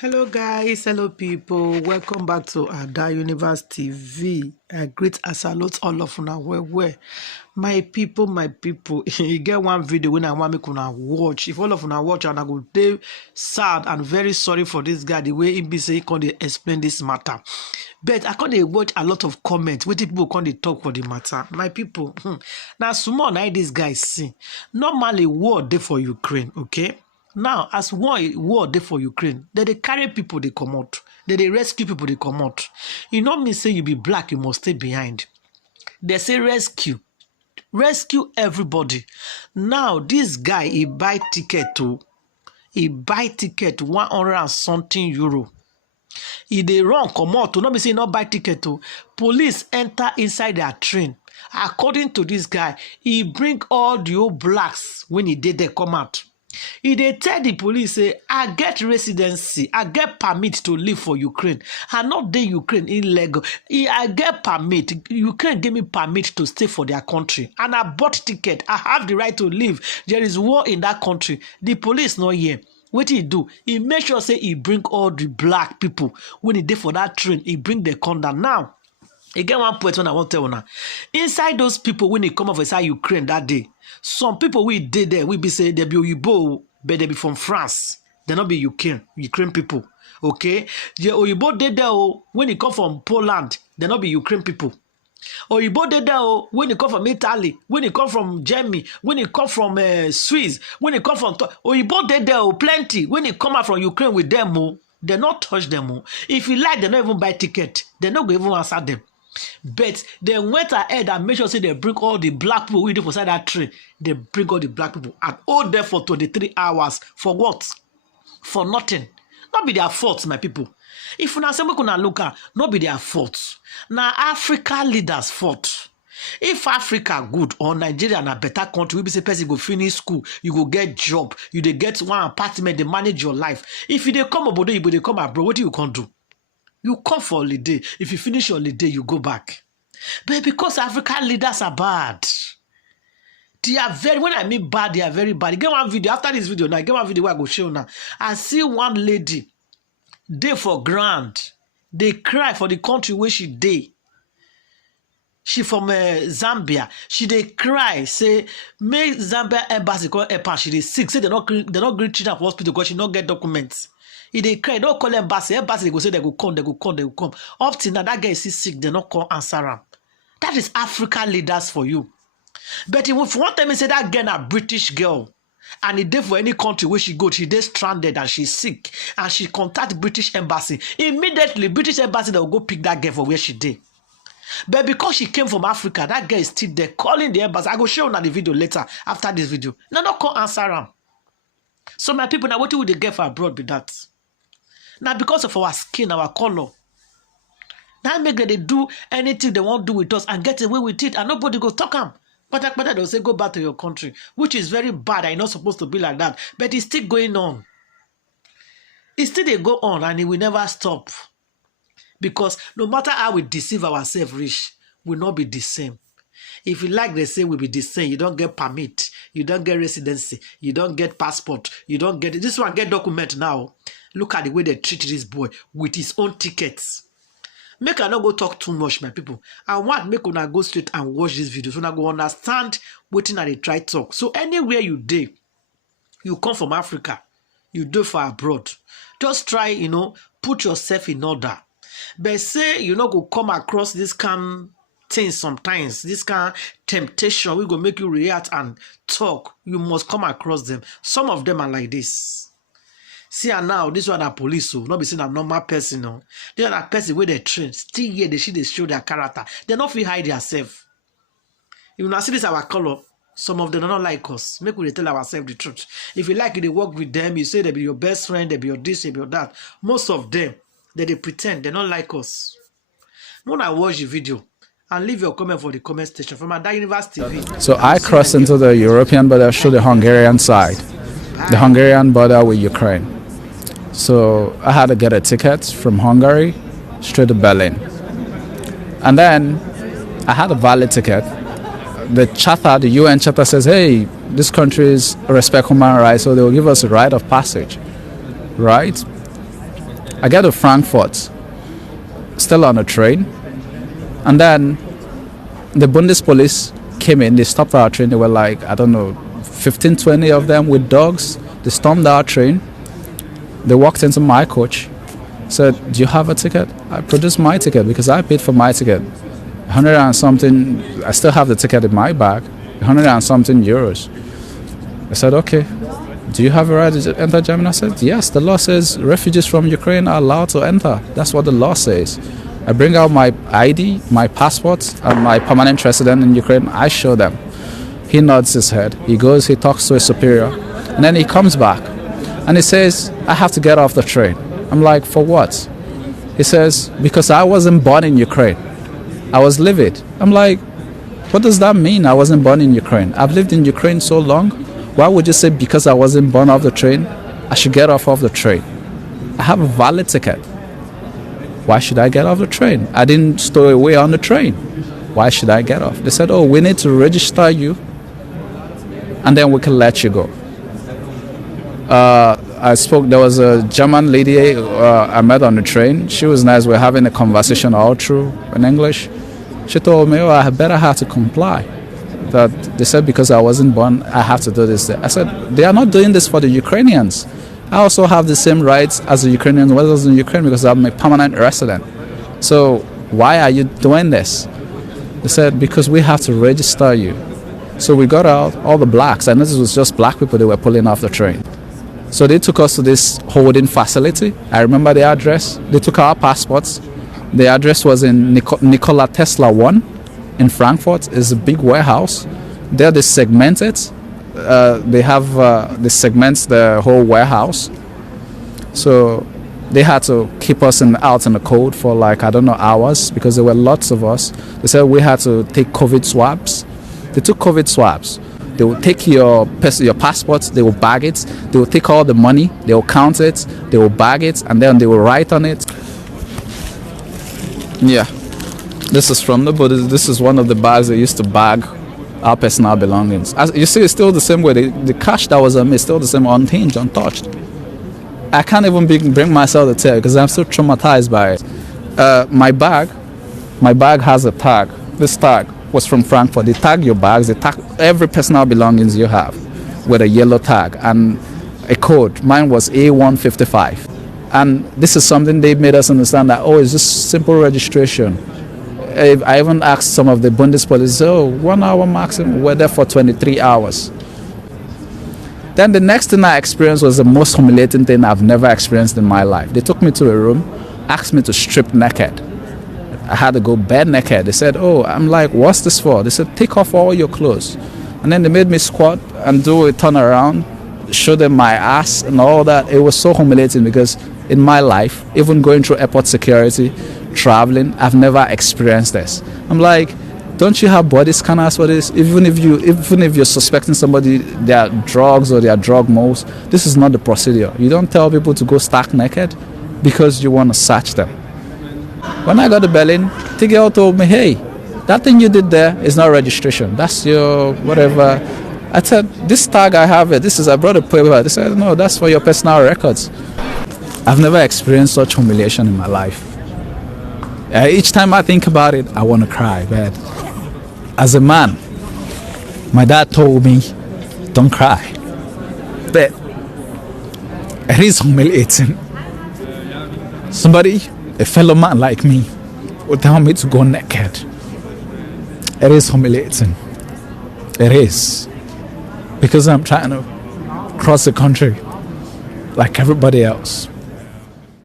Hello guys, hello people, welcome back to Ada Universe TV. I greet and salute all of una well. My people, you get one video when I want me to watch. If all of una watch and I go dey sad and very sorry for this guy, the way he be say he can't explain this matter. But I can't watch a lot of comments where people can't talk for the matter. My people, now small now this guy see. Normally war dey for Ukraine, okay? Now, as war dey for Ukraine, they carry people they come out. They rescue people they come out. You know me say you be black, you must stay behind. They say rescue everybody. Now, this guy he buy ticket 100 and something euro. He dey run come out to not be say not buy ticket to. Police enter inside their train. According to this guy, he bring all the old blacks when he did they come out. He dey tell the police say I get residency, I get permit to live for Ukraine. I not dey Ukraine illegal. I get permit. Ukraine give me permit to stay for their country, and I bought ticket. I have the right to live. There is war in that country. The police not here. What he do? He make sure say he bring all the black people when he dey for that train. He bring the condom now. Again, one point when I want to tell you now. Inside those people, when they come off inside Ukraine that day, some people we did there, we be say they be Oyibo, but they be from France. They not be Ukraine people. Okay? The Oyibo did there when they come from Poland, they not be Ukraine people. Oyibo did there when they come from Italy, when they come from Germany, when they come from Swiss, when they come from Oyibo did there plenty. When they come out from Ukraine with them, they not touch them. If you like, they not even buy ticket. They not go even answer them. But they went ahead and made sure say they bring all the black people we do for that train. They bring all the black people and hold them for 23 hours. For what? For nothing. Not be their fault, my people. If you say we can look at, not be their fault. Now Africa leaders' fault. If Africa good or Nigeria a better country, we be say person go finish school, you go get job, you dey get one apartment, they manage your life. If you dey come abroad, you dey come abroad, what do you can do? You come for holiday. If you finish your holiday, you go back. But because African leaders are bad, they are very, when I mean bad, they are very bad. Get one video, after this video now, get one video where I go show now. I see one lady, dey for ground. They cry for the country where she dey. She from Zambia. She dey cry, say, make Zambia embassy call her, she dey sick. Say they not greet her for hospital because she not get documents. If they cry, don't call embassy. Embassy, they go say they go come. Up till now, that guy is sick, they not call answer him. That is African leaders for you. But if one time say that girl a British girl, and it dey for any country where she go, she dey stranded and she's sick, and she contact British embassy, immediately British embassy they will go pick that girl for where she dey. But because she came from Africa, that girl is still there calling the embassy. I go show you the video later after this video. No, don't call answer him. So my people, now what would they get for abroad with that? Now, because of our skin, our color, that make them they do anything they want to do with us and get away with it, and nobody go talk them. But they'll say, go back to your country, which is very bad. I'm not supposed to be like that. But it's still going on. It's still they go on, and it will never stop. Because no matter how we deceive ourselves, rich, will not be the same. If you like, they say we'll be the same. You don't get permit. You don't get residency. You don't get passport. You don't get it. This one get document now. Look at the way they treat this boy with his own tickets. Make I not go talk too much, my people. I want make una go straight and watch this video so I go understand what they try talk. So anywhere you dey, you come from Africa, you do for abroad. Just try, put yourself in order. But say you go come across this kind things sometimes, this kind of temptation we go make you react and talk. You must come across them. Some of them are like this. See, and now this one are police, so not be saying I'm normal person. No, they are a person where they train. Still here, they show their character. They not feel hide themselves. If you not see this our color, some of them are not like us. Make we tell ourselves the truth. If you like it, they work with them. You say they be your best friend, they be your this, they be your that. Most of them, they pretend they not like us. When I watch the video, and leave your comment for the comment section from Ada Universe TV. So I crossed into the European border through the Hungarian side, the Hungarian border with Ukraine. So I had to get a ticket from Hungary straight to Berlin. And then I had a valid ticket. The charter, the UN charter says, hey, this countries respect human rights, so they will give us a right of passage, right? I get to Frankfurt, still on a train, and then the Bundespolice came in. They stopped our train. They were like, I don't know, 15, 20 of them with dogs. They stormed our train. They walked into my coach, said, do you have a ticket? I produced my ticket because I paid for my ticket. 100 and something, I still have the ticket in my bag, 100 and something euros. I said, okay, do you have a right to enter Germany? I said, yes, the law says refugees from Ukraine are allowed to enter. That's what the law says. I bring out my ID, my passport, and my permanent resident in Ukraine. I show them. He nods his head. He goes, he talks to his superior, and then he comes back. And he says, I have to get off the train. I'm like, for what? He says, because I wasn't born in Ukraine. I was livid. I'm like, what does that mean? I wasn't born in Ukraine. I've lived in Ukraine so long. Why would you say because I wasn't born off the train, I should get off of the train? I have a valid ticket. Why should I get off the train? I didn't stow away on the train. Why should I get off? They said, oh, we need to register you and then we can let you go. There was a German lady I met on the train. She was nice. We were having a conversation all through in English. She told me, oh, I better have to comply. That they said because I wasn't born, I have to do this. I said, they are not doing this for the Ukrainians. I also have the same rights as the Ukrainians when I was in Ukraine because I'm a permanent resident. So why are you doing this? They said, because we have to register you. So we got out, all the blacks, and this was just black people they were pulling off the train. So they took us to this holding facility. I remember the address. They took our passports. The address was in Nikola Tesla 1 in Frankfurt. It's a big warehouse. There they segment it. They have they segment the whole warehouse. So they had to keep us out in the cold for like, I don't know, hours because there were lots of us. They said we had to take COVID swabs. They took COVID swabs. They will take your passports, they will bag it, they will take all the money, they will count it, they will bag it, and then they will write on it. Yeah, this is from the Buddhist. This is one of the bags they used to bag our personal belongings. As you see, it's still the same way. The cash that was on me is still the same, unhinged, untouched. I can't even bring myself to tell because I'm still traumatized by it. My bag has a tag. This tag was from Frankfurt. They tag your bags, they tag every personal belongings you have with a yellow tag and a code. Mine was A155. And this is something they made us understand that, oh, it's just simple registration. I even asked some of the Bundespolice, oh, 1 hour maximum. We're there for 23 hours. Then the next thing I experienced was the most humiliating thing I've never experienced in my life. They took me to a room, asked me to strip naked. I had to go bare naked. They said, oh, I'm like, what's this for? They said, take off all your clothes. And then they made me squat and do a turn around, show them my ass and all that. It was so humiliating because in my life, even going through airport security, traveling, I've never experienced this. I'm like, don't you have body scanners for this? Even if you're suspecting somebody, they are drugs or they are drug moles, this is not the procedure. You don't tell people to go stark naked because you want to search them. When I got to Berlin, the girl told me, hey, that thing you did there is not registration. That's your whatever. I said, this tag I have it. I brought a paper. They said, no, that's for your personal records. I've never experienced such humiliation in my life. Each time I think about it, I want to cry. But as a man, my dad told me, don't cry. But it is humiliating. Somebody, a fellow man like me, would tell me to go naked. It is humiliating. It is. Because I'm trying to cross the country like everybody else.